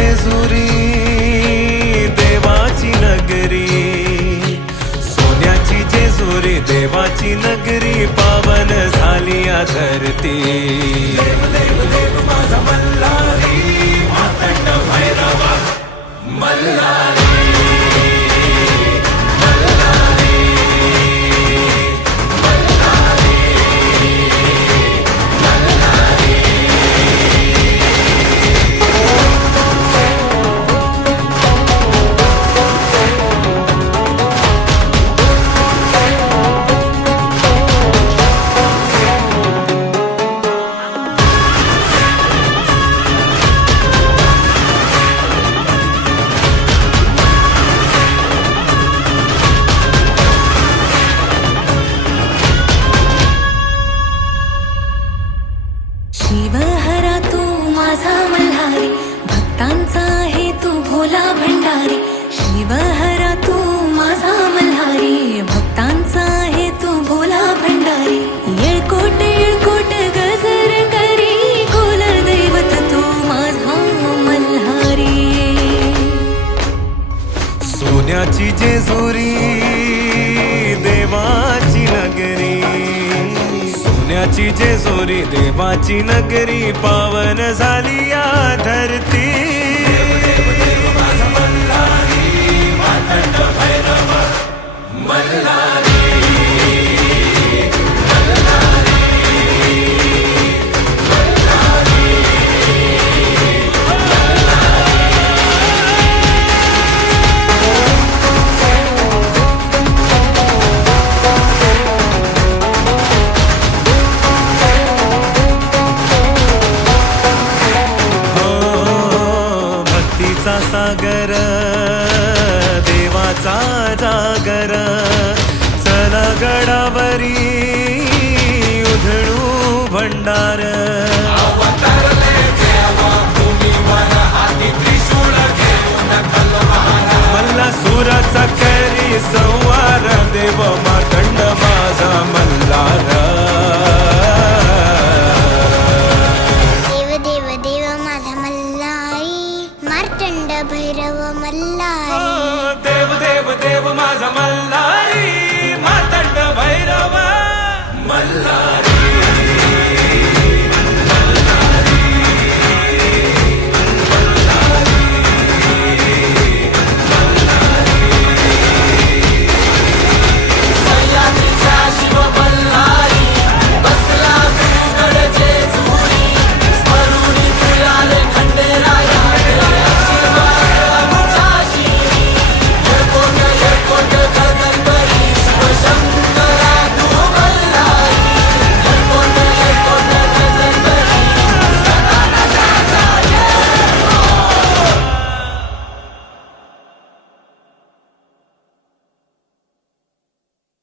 जेजुरी देवाची नगरी, सोन्याची जेजुरी देवाची नगरी, पावन झाली या धरती। देव देव देव माझा मल्हारी, मातंड भैरवा मल्हारी। शिवहरा तू माझा मल्हारी, भक्तांचा आहे तू भोला भंडारी। शिवहरा तू माझा मल्हारी, भक्तांचा आहे तू भोला भंडारी। येळकोट येळकोट गजर करी, कुल दैवत तू माझा मल्हारी। सोन्याची जेजुरी देवाची नगरी, सोन्याची जेजुरी देवाची नगरी, पावन झाली या धरती। देव देव माझा मल्हारी, मातंड भैरवा मल्हारी। भक्तीचा सागर देवाचा जागर, चला गडावरी उधळू भंडार।